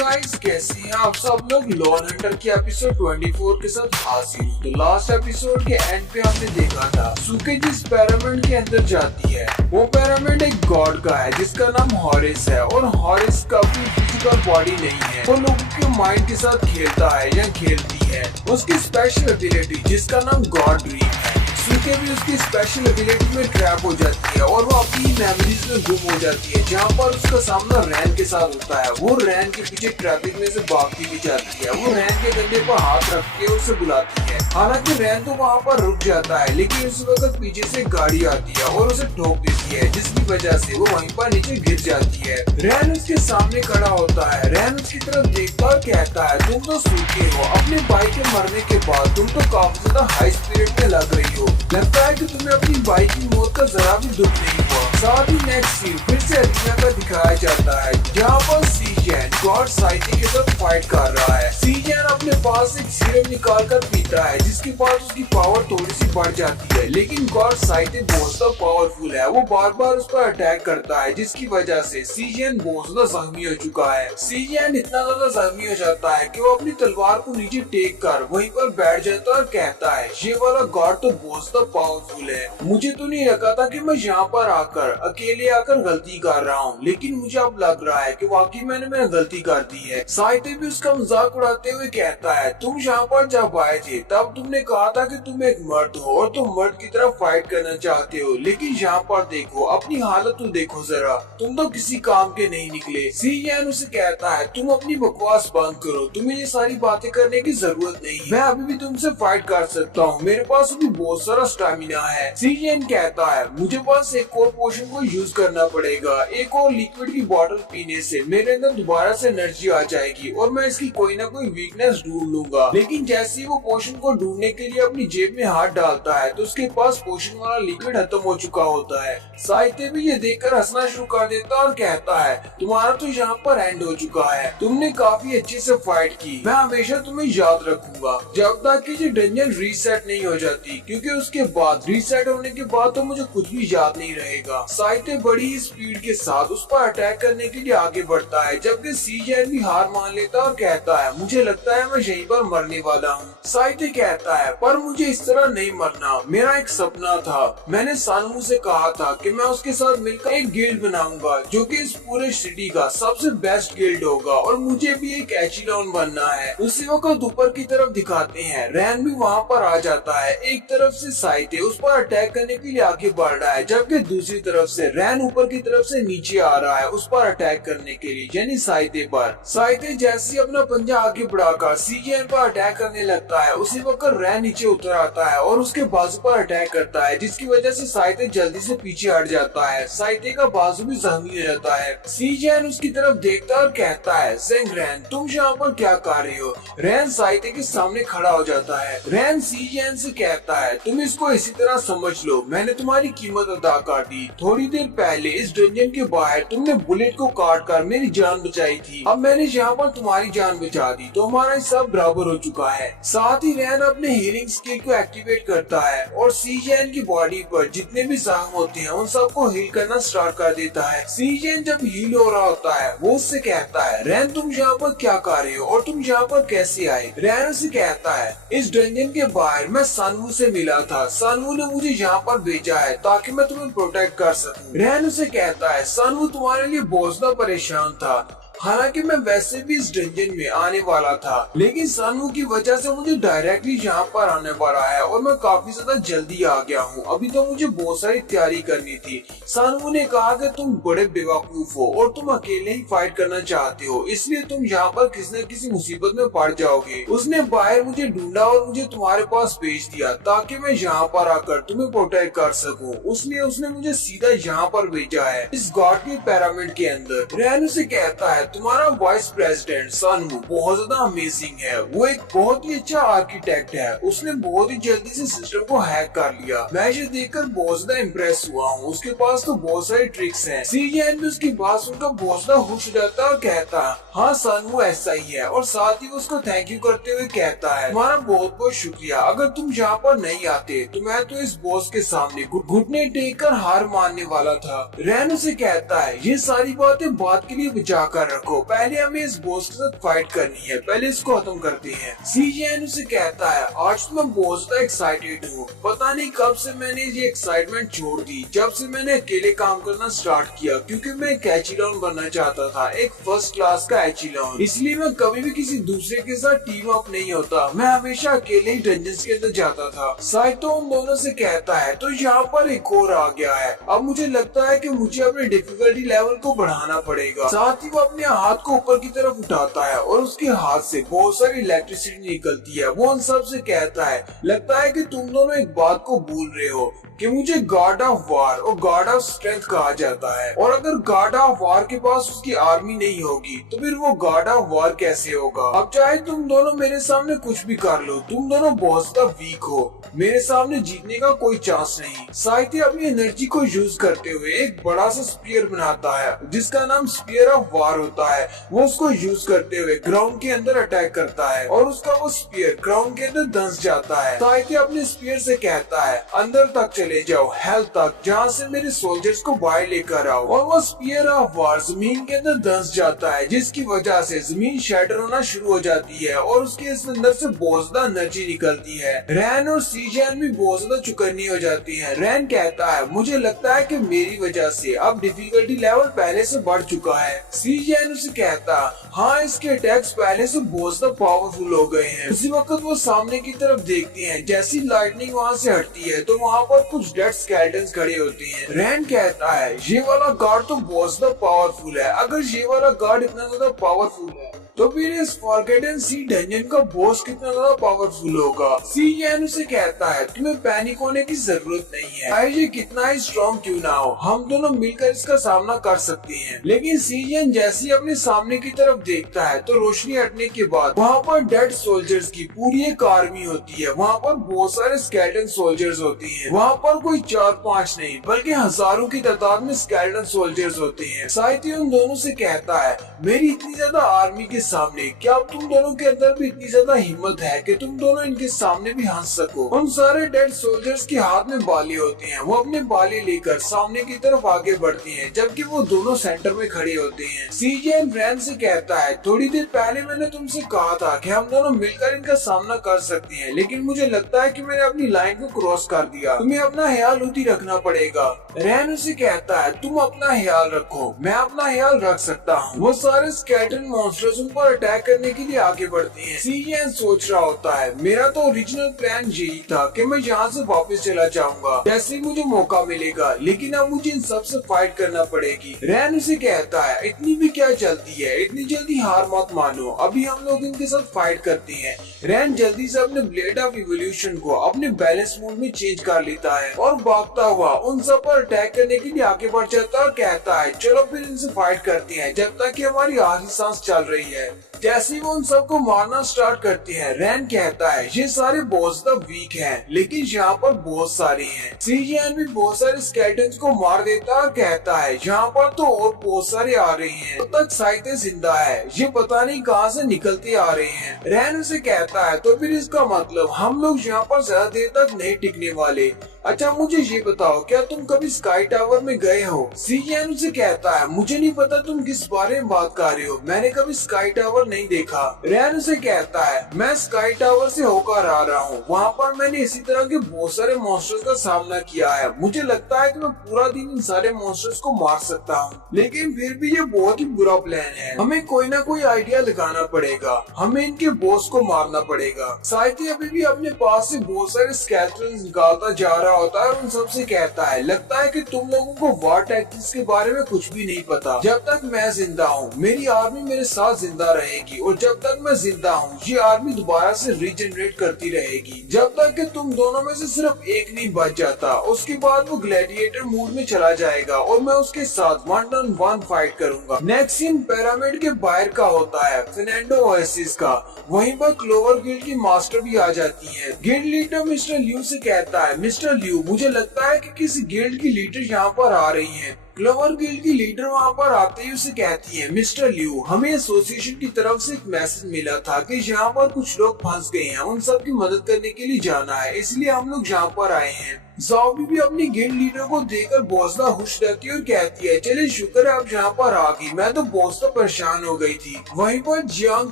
Guys, कैसे हैं आप सब लोग। लॉन हंटर की एपिसोड 24 के साथ हाजिर हूँ। तो लास्ट एपिसोड के एंड पे हमने देखा था सुके जिस पिरामिड के अंदर जाती है, वो पिरामिड एक गॉड का है जिसका नाम हॉरिस है। और हॉरिस का भी फिजिकल बॉडी नहीं है, वो लोगों के माइंड के साथ खेलता है या खेलती है। उसकी स्पेशल एबिलिटी जिसका नाम गॉड ड्रीम है, सुके भी उसकी स्पेशल एबिलिटी में ट्रैप हो जाती है और वो अपनी मेमोरीज में गुम हो जाती है। जहाँ पर उसका सामना रैन के साथ होता है, वो रैन के पीछे ट्रैफिक में से भागती भी जाती है। वो रैन के कंधे पर हाथ रख के उसे बुलाती है। हालांकि रैन तो वहाँ पर रुक जाता है, लेकिन उस वक्त पीछे से गाड़ी आती है और उसे ठोक देती है, जिसकी वजह से वो वहीं पर नीचे गिर जाती है। रैन उसके सामने खड़ा होता है। रैन उसकी तरफ देखता और कहता है, तुम तो सूखे हो, अपने भाई के मरने के बाद तुम तो काफी ज्यादा हाई स्पिरिट में लग रही हो। लगता है कि तुम्हें अपनी भाई की मौत का जरा भी दुख नहीं हुआ। साथ ही नेक्स्ट सीन फिर से अरीना का दिखाया जाता है, जहाँ पर सीजन गॉड साइटी के साथ फाइट कर रहा है। सीजन अपने पास एक सीरम निकाल कर पीता है, जिसके बाद उसकी पावर थोड़ी सी बढ़ जाती है। लेकिन गॉड साइटी बहुत ज्यादा पावरफुल है, वो बार बार उस पर अटैक करता है, जिसकी वजह से सीजन बहुत ज्यादा जख्मी हो चुका है। सीजन इतना ज्यादा जख्मी हो जाता है कि वो अपनी तलवार को नीचे टेक कर वहीं पर बैठ जाता है और कहता है, ये वाला गॉड तो बहुत ज्यादा पावरफुल है। मुझे तो नहीं लगा था कि मैं यहाँ पर आकर अकेले आकर गलती कर रहा हूँ, लेकिन मुझे अब लग रहा है कि वाकई मैंने गलती कर दी है। साहित्य भी उसका मजाक उड़ाते हुए कहता है, तुम यहाँ पर जब आए थे तब तुमने कहा था कि तुम एक मर्द हो और तुम मर्द की तरफ फाइट करना चाहते हो, लेकिन यहाँ पर देखो, अपनी हालत तो देखो जरा, तुम तो किसी काम के नहीं निकले। सीजन उसे कहता है, तुम अपनी बकवास बंद करो, तुम्हें ये सारी बातें करने की जरूरत नहीं, मैं अभी भी तुमसे फाइट कर सकता हूँ, मेरे पास अभी बहुत सारा स्टेमिना है। सीजन कहता है, मुझे पास एक और पोशन को यूज करना पड़ेगा, एक और लिक्विड की बोतल पीने से मेरे अंदर दोबारा से एनर्जी आ जाएगी और मैं इसकी कोई ना कोई वीकनेस ढूंढ लूंगा। लेकिन जैसे ही वो पोशन को ढूंढने के लिए अपनी जेब में हाथ डालता है, तो उसके पास पोशन वाला लिक्विड खत्म हो चुका होता है। साहित्य भी ये देखकर हंसना शुरू कर देता और कहता है, तुम्हारा तो यहाँ पर एंड हो चुका है, तुमने काफी अच्छे से फाइट की, मैं हमेशा तुम्हें याद रखूंगा जब तक कि ये डंजन रीसेट नहीं हो जाती, क्योंकि उसके बाद रीसेट होने के बाद तो मुझे कुछ भी याद नहीं रहेगा। साहित्य बड़ी स्पीड के साथ उस पर अटैक करने के लिए आगे बढ़ता है, जबकि सीजन भी हार मान लेता और कहता है, मुझे लगता है मैं यहीं पर मरने वाला हूँ। साहित्य कहता है, पर मुझे इस तरह नहीं मरना, मेरा एक सपना था, मैंने सानमू से कहा था कि मैं उसके साथ मिलकर एक गिल्ड बनाऊंगा जो कि इस पूरे सिटी का सबसे बेस्ट गिल्ड होगा और मुझे भी एक एचिलॉन बनना है। उसी वक्त ऊपर की तरफ दिखाते हैं, रैन भी वहाँ पर आ जाता है। एक तरफ से साहित्य उस पर अटैक करने के लिए आगे बढ़ रहा है, जबकि दूसरी तरफ से रैन ऊपर की तरफ से नीचे आ रहा है उस पर अटैक करने के लिए, यानी साहित्य पर। साहित्य जैसे ही अपना पंजा आगे बढ़ाकर सीजन पर अटैक करने लगता है, उसी वक्त रैन नीचे उतर आता है और उसके बाजू पर अटैक करता है, जिसकी वजह से साहित्य जल्दी से पीछे हट जाता है। साहित्य का बाजू भी जख्मी हो जाता है। सीजन उसकी तरफ देखता और कहता है, जेंग रैन, तुम यहाँ पर क्या कर रहे हो। रैन साहित्य के सामने खड़ा हो जाता है। रैन सीजन से कहता है, तुम इसको इसी तरह समझ लो, मैंने तुम्हारी कीमत अदा कर दी। थोड़ी देर पहले इस डंजन के बाहर तुमने बुलेट को काट कर मेरी जान बचाई थी, अब मैंने यहाँ पर तुम्हारी जान बचा दी, तो हमारा हिसाब बराबर हो चुका है। साथ ही रैन अपने हीलिंग स्किल को एक्टिवेट करता है और सीजन की बॉडी पर जितने भी जख्म होते हैं उन सबको हील करना स्टार्ट कर देता है। सीजन जब हील हो रहा होता है, वो उससे कहता है, रैन तुम यहाँ पर क्या कर रहे हो और तुम यहाँ पर कैसे आए। रैन उसे कहता है, इस डंजन के बाहर मैं सानवू से मिला था, सानवू ने मुझे यहाँ पर भेजा है ताकि मैं तुम्हें प्रोटेक्ट कर सकूं। रैन उसे कहता है, सानवू तुम्हारे लिए बहुत ज्यादा परेशान था, हालांकि मैं वैसे भी इस डंजन में आने वाला था, लेकिन सानू की वजह से मुझे डायरेक्टली यहाँ पर आने पड़ा है और मैं काफी ज्यादा जल्दी आ गया हूँ। अभी तो मुझे बहुत सारी तैयारी करनी थी। सानू ने कहा कि तुम बड़े बेवकूफ हो और तुम अकेले ही फाइट करना चाहते हो, इसलिए तुम यहाँ पर किसी न किसी मुसीबत में पड़ जाओगे। उसने बाहर मुझे ढूंढा और मुझे तुम्हारे पास भेज दिया ताकि मैं यहाँ पर आकर तुम्हें प्रोटेक्ट कर सकूँ। उसने मुझे सीधा यहाँ पर भेजा है, इस गॉड के पिरामिड के अंदर। रैन उसे कहता है, तुम्हारा वाइस प्रेसिडेंट सानवू बहुत ज्यादा अमेजिंग है, वो एक बहुत ही अच्छा आर्किटेक्ट है, उसने बहुत ही जल्दी से सिस्टम को हैक कर लिया, मैं ये देखकर बहुत ज्यादा इम्प्रेस हुआ हूँ, उसके पास तो बहुत सारे ट्रिक्स हैं। सीजन भी उसकी बात सुनकर बहुत ज्यादा खुश हो जाता है और कहता है, हाँ सानवू ऐसा ही है, और साथ ही उसको थैंक यू करते हुए कहता है, तुम्हारा बहुत बहुत शुक्रिया, अगर तुम यहाँ पर नहीं आते तो मैं तो इस बॉस के सामने घुटने टेक कर हार मानने वाला था। रैन उसे कहता है, ये सारी बातें बात के लिए बचा कर रखो, पहले हमें इस बॉस के साथ फाइट करनी है, पहले इसको खत्म करते हैं। सीजीएन उसे कहता है आज तो मैं बहुत ज्यादा एक्साइटेड हूँ, पता नहीं कब से मैंने ये एक्साइटमेंट छोड़ दी, जब से मैंने अकेले काम करना स्टार्ट किया, क्योंकि मैं एक एचिलॉन बनना चाहता था, एक फर्स्ट क्लास का एचिलॉन। इसलिए मैं कभी भी किसी दूसरे के साथ टीम अप नहीं होता, मैं हमेशा अकेले ही डंजन्स के अंदर जाता था। साइतो उन दोनों से कहता है तो यहाँ पर एक और आ गया है, अब मुझे लगता है कि मुझे अपने डिफिकल्टी लेवल को बढ़ाना पड़ेगा। साथ ही वो अपने हाथ को ऊपर की तरफ उठाता है और उसके हाथ से बहुत सारी इलेक्ट्रिसिटी निकलती है। वो उन सब से कहता है लगता है कि तुम दोनों एक बात को भूल रहे हो कि मुझे गॉड ऑफ वार और गॉड ऑफ स्ट्रेंथ कहा जाता है, और अगर गॉड ऑफ वार के पास उसकी आर्मी नहीं होगी तो फिर वो गॉड ऑफ वार कैसे होगा। अब चाहे तुम दोनों मेरे सामने कुछ भी कर लो, तुम दोनों बहुत ज्यादा वीक हो, मेरे सामने जीतने का कोई चांस नहीं। साइते अपनी एनर्जी को यूज करते हुए एक बड़ा सा स्पीयर बनाता है जिसका नाम स्पीयर ऑफ वार होता है। वो उसको यूज करते हुए ग्राउंड के अंदर अटैक करता है और उसका वो स्पीयर ग्राउंड के अंदर धंस जाता है। साइते अपने स्पीयर से कहता है अंदर तक चले जाओ, हेल तक, जहाँ से मेरे सोल्जर्स को बाहर लेकर आओ, और वो स्पीयर ऑफ वार जमीन के अंदर धंस जाता है, जिसकी वजह से जमीन शैटर होना शुरू हो जाती है और उसके अंदर से बहुत ज्यादा एनर्जी निकलती है। रैन और सीजन भी बहुत ज्यादा चुकन्नी हो जाती है। रैन कहता है मुझे लगता है कि मेरी वजह से अब डिफिकल्टी लेवल पहले से बढ़ चुका है। सीजन उसे कहता हाँ, इसके अटैक्स पहले से बहुत ज्यादा पावरफुल हो गए हैं। उसी वक्त वो सामने की तरफ देखते हैं, जैसी लाइटनिंग वहाँ से हटती है तो वहाँ पर कुछ डेड स्केलेटन्स खड़े होते हैं। रैन कहता है ये वाला गार्ड तो बहुत ज्यादा पावरफुल है, अगर ये वाला गार्ड इतना ज्यादा पावरफुल है तो फिर इस फॉरगेटन सी डंजन का बॉस कितना ज्यादा पावरफुल होगा। सीजन उसे कहता है तुम्हें पैनिक होने की जरूरत नहीं है, चाहे ये कितना ही स्ट्रॉन्ग क्यों ना हो, हम दोनों मिलकर इसका सामना कर सकते हैं। लेकिन सीजन जैसे ही अपने सामने की तरफ देखता है तो रोशनी हटने के बाद वहाँ पर डेड सोल्जर्स की पूरी एक आर्मी होती है। वहाँ पर बहुत सारे स्केलेटन सोल्जर्स होते हैं, वहाँ पर कोई 4-5 नहीं बल्कि हजारों की तादाद में स्केलेटन सोल्जर्स होते हैं। साइती उन दोनों से कहता है मेरी इतनी ज्यादा आर्मी के सामने क्या अब तुम दोनों के अंदर भी इतनी ज्यादा हिम्मत है कि तुम दोनों इनके सामने भी हंस सको। उन सारे डेड सोल्जर्स के हाथ में बाले होते हैं, वो अपने बाले लेकर सामने की तरफ आगे बढ़ते हैं, जबकि वो दोनों सेंटर में खड़े होते हैं। सीजन रैन से कहता है थोड़ी देर पहले मैंने तुमसे कहा था कि हम दोनों मिलकर इनका सामना कर सकते हैं, लेकिन मुझे लगता है कि मैंने अपनी लाइन को क्रॉस कर दिया, तुम्हें अपना ख्याल उती रखना पड़ेगा। रैन उसे कहता है तुम अपना ख्याल रखो, मैं अपना ख्याल रख सकता हूँ। वो सारे स्केलेटन मॉन्स्टर्स उन पर अटैक करने के लिए आगे बढ़ते हैं। सीजन सोच रहा होता है मेरा तो ओरिजिनल प्लान यही था कि मैं यहाँ से वापस चला जाऊंगा जैसे ही मुझे मौका मिलेगा, लेकिन अब मुझे इन सब से फाइट करना पड़ेगी। रैन उसे कहता है इतनी भी क्या चलती है, इतनी जल्दी हार मत मानो, अभी हम लोग इनके साथ फाइट करते हैं। रैन जल्दी से अपने ब्लेड ऑफ इवोल्यूशन को अपने बैलेंस मोड में चेंज कर लेता है और भागता हुआ उन सब पर अटैक करने के लिए आगे बढ़ जाता है और कहता है चलो फिर इनसे फाइट करते हैं जब तक कि हमारी आखिरी सांस चल रही है। जैसे ही वो उन सबको मारना स्टार्ट करते हैं, रैन कहता है ये सारे बहुत ज्यादा वीक हैं, लेकिन यहाँ पर बहुत सारे हैं। सीजन भी बहुत सारे स्केलेटन्स को मार देता है और कहता है यहाँ पर तो और बहुत सारे आ रहे हैं, तब तक साइते जिंदा है, ये पता नहीं कहाँ से निकलते आ रहे हैं। रैन उसे कहता है तो फिर इसका मतलब हम लोग यहाँ पर ज्यादा देर तक नहीं टिकने वाले। अच्छा मुझे ये बताओ क्या तुम कभी स्काई टावर में गए हो? सीजन उसे कहता है मुझे नहीं पता तुम किस बारे में बात कर रहे हो, मैंने कभी स्काई टावर नहीं देखा। रैन उसे कहता है मैं स्काई टावर से होकर आ रहा हूँ, वहाँ पर मैंने इसी तरह के बहुत सारे मॉन्स्टर्स का सामना किया है, मुझे लगता है कि मैं पूरा दिन इन सारे मॉन्स्टर्स को मार सकता हूँ, लेकिन फिर भी ये बहुत ही बुरा प्लान है, हमें कोई ना कोई आइडिया लगाना पड़ेगा, हमें इनके बॉस को मारना पड़ेगा। साइती अभी भी अपने पास से बहुत सारे स्केलेटन्स निकालता जा रहा होता है और उन सबसे कहता है लगता है कि तुम लोगों को वार टैक्टिक्स के बारे में कुछ भी नहीं पता, जब तक मैं जिंदा हूँ मेरी आर्मी मेरे साथ जिंदा रहेगी, और जब तक मैं जिंदा हूँ ये आर्मी दोबारा से रीजनरेट करती रहेगी, जब तक कि तुम दोनों में से सिर्फ एक नहीं बच जाता, उसके बाद वो ग्लैडिएटर मूड में चला जाएगा और मैं उसके साथ 1-on-1 फाइट करूंगा। नेक्स्ट सीन पिरामिड के बाहर का होता है, फर्नांडो ओएसिस का, वहीं पर क्लोवर गिल्ड की मास्टर भी आ जाती है। गिल्ड लीडर मिस्टर ल्यू से कहता है मिस्टर ल्यू मुझे लगता है कि किसी गिल्ड की लीडर यहाँ पर आ रही है। क्लोवर गिल्ड की लीडर वहाँ पर आते ही उसे कहती है मिस्टर ल्यू हमें एसोसिएशन की तरफ से एक मैसेज मिला था कि यहाँ पर कुछ लोग फंस गए हैं, उन सब की मदद करने के लिए जाना है, इसलिए हम लोग यहाँ पर आए हैं। ज़ॉम्बी भी अपनी गिल्ड लीडर को देखकर बोसदा खुश रहती है और कहती है, चले शुक्र है आप यहाँ पर आ गई, मैं तो बोसदा परेशान हो गई थी। वहीं पर जियांग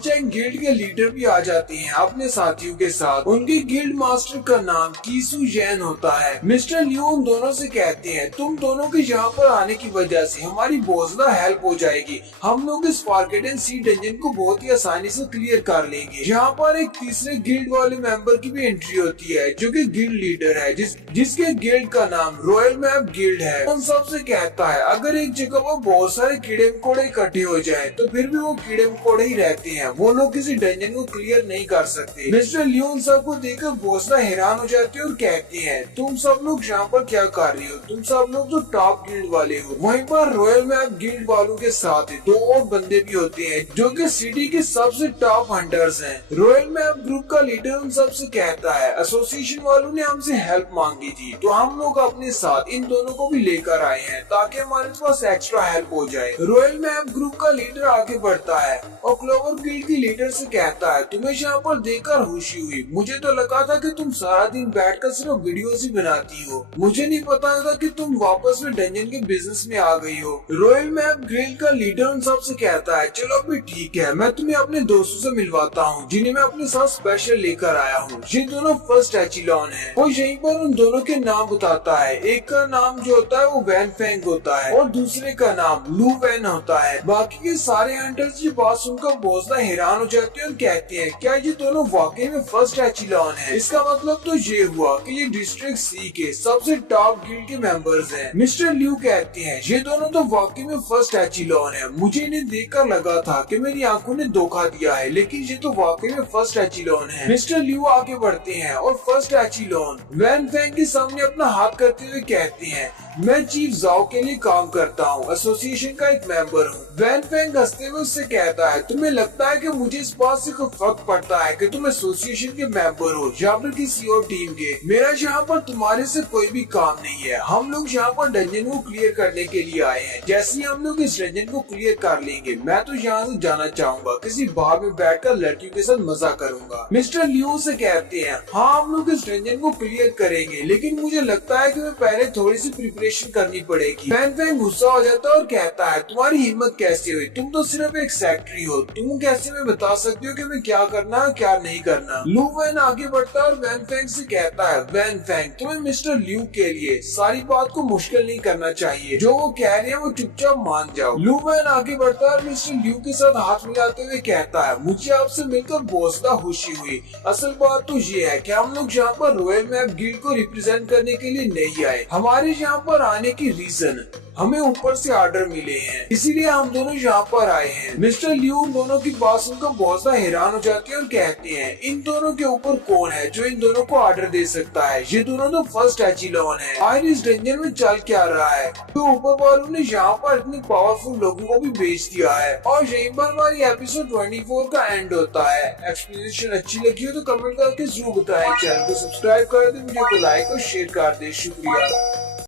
चैंग गिल्ड के लीडर भी आ जाते हैं अपने साथियों के साथ। उनके गिल्ड मास्टर का नाम कीसू जैन होता है। मिस्टर लियू उन दोनों से कहते हैं, तुम दोनों के यहाँ पर आने की वजह से हमारी बोसदा हेल्प हो जाएगी। हम लोग इस फॉरगेटन सी डंजन को बहुत ही आसानी से क्लियर कर लेंगे। यहाँ पर एक तीसरे गिल्ड वाले मेंबर की भी एंट्री होती है जो कि गिल्ड लीडर है, जिसके गिल्ड का नाम रॉयल मैप गिल्ड है। उन सबसे कहता है, अगर एक जगह पर बहुत सारे कीड़े मकोड़े इकट्ठे हो जाएं, तो फिर भी वो कीड़े मकोड़े ही रहते हैं, वो लोग किसी डंजन को क्लियर नहीं कर सकते। मिस्टर लियू उन सबको देखकर बोसदा हैरान हो जाती है और कहती है, तुम सब लोग यहाँ पर क्या कर रही हो? तुम सब लोग तो टॉप गिल्ड वाले हो। वहीं पर रॉयल मैप गिल्ड वालों के साथ दो और बंदे भी होते हैं जो कि सिटी के सबसे टॉप हंटर्स हैं। रॉयल मैप ग्रुप का लीडर उन सबसे कहता है, एसोसिएशन वालों ने हमसे हेल्प मांगी थी, तो हम लोग अपने साथ इन दोनों को भी लेकर आए हैं ताकि हमारे पास एक्स्ट्रा हेल्प हो जाए। रॉयल मैप ग्रुप का लीडर आगे बढ़ता है और क्लोवर गिल्ड के लीडर से कहता है, तुम्हें यहाँ पर देखकर खुशी हुई। मुझे तो लगा था कि तुम सारा दिन बैठकर सिर्फ वीडियोस ही बनाती हो, मुझे नहीं पता था कि तुम वापस में डंजन के बिजनेस में आ गई हो। रॉयल मैप गिल्ड का लीडर उन सबसे कहता है, चलो अभी ठीक है, मैं तुम्हें अपने दोस्तों से मिलवाता हूँ जिन्हें मैं अपने साथ स्पेशल लेकर आया हूँ। ये दोनों फर्स्ट एचिलॉन है। वो यहीं पर उन दोनों के नाम बताता है। एक का नाम जो होता है वो वैन फेंग होता है और दूसरे का नाम लू वैन होता है। बाकी के सारे हंटर्स ये बात सुनकर बोसदा हैरान हो जाते हैं और कहते हैं, क्या ये दोनों वाकई में फर्स्ट एचिलॉन है? इसका मतलब तो ये हुआ कि ये डिस्ट्रिक्ट सी के सबसे टॉप गिल्ड के मेंबर्स हैं। मिस्टर लियू कहते हैं, ये दोनों तो वाकई में फर्स्ट एचिलॉन है। मुझे इन्हें देखकर लगा था कि मेरी आंखों ने धोखा दिया है, लेकिन ये तो वाकई में फर्स्ट एचिलॉन है। मिस्टर लियू आगे बढ़ते हैं और फर्स्ट एचिलॉन वैन फेंग के सामने अपना हाथ करते हुए कहते हैं, मैं चीफ जाओ के लिए काम करता हूँ, एसोसिएशन का एक मेंबर हूँ। वैन फेंग हंसते हुए उससे कहता है, तुम्हें लगता है कि मुझे इस बात से कोई फर्क पड़ता है कि तुम एसोसिएशन के मेंबर हो या फिर किसी और टीम के? मेरा यहाँ पर तुम्हारे से कोई भी काम नहीं है। हम लोग यहाँ पर डंजन को क्लियर करने के लिए आए हैं। जैसे ही हम लोग इस डंजन को क्लियर कर लेंगे, मैं तो यहाँ से जाना चाहूंगा, किसी बार में बैठकर लड़कियों के साथ मजा करूंगा। मिस्टर लियू से कहते हैं, हाँ हम लोग इस डंजन को क्लियर करेंगे, लेकिन मुझे लगता है कि मैं पहले थोड़ी सी प्रिपरेशन करनी पड़ेगी। वैन फेंग गुस्सा हो जाता है और कहता है, तुम्हारी हिम्मत कैसे हुई? तुम तो सिर्फ एक सेक्रेटरी हो, तुम कैसे मैं बता सकती हो कि मैं क्या करना है क्या नहीं करना? लू वैन आगे बढ़ता है और वैन फेंग से कहता है, वैन फेंग तुम्हें मिस्टर लियू के लिए सारी बात को मुश्किल नहीं करना चाहिए, जो वो कह रहे हैं वो चुपचाप मान जाओ। लू वैन आगे बढ़ता है और मिस्टर लियू के साथ हाथ मिलाते हुए कहता है, मुझे आपसे मिलकर बोसदा खुशी हुई। असल बात तो ये है कि हम लोग यहाँ पर रॉयल मैप गिल्ड को रिप्रेजेंट करने के लिए नहीं आए। हमारे यहाँ पर आने की रीजन हमें ऊपर से ऑर्डर मिले हैं, इसीलिए हम दोनों यहाँ पर आए हैं। मिस्टर लियू दोनों की बात सुनकर बहुत सा हैरान हो जाते हैं और कहते हैं, इन दोनों के ऊपर कौन है जो इन दोनों को ऑर्डर दे सकता है? ये दोनों तो फर्स्ट एचिलॉन है। आखिर इस डंजन में चल क्या रहा है? तो ऊपर वालों ने यहाँ पर इतने पावरफुल लोगों को भी बेच दिया है। और यहीं पर हमारी एपिसोड 24 का एंड होता है। एक्सप्लेनेशन अच्छी लगी हो तो कमेंट करके जरूर बताएं। चैनल को सब्सक्राइब कर दे, वीडियो को लाइक और शेयर कर दे। शुक्रिया।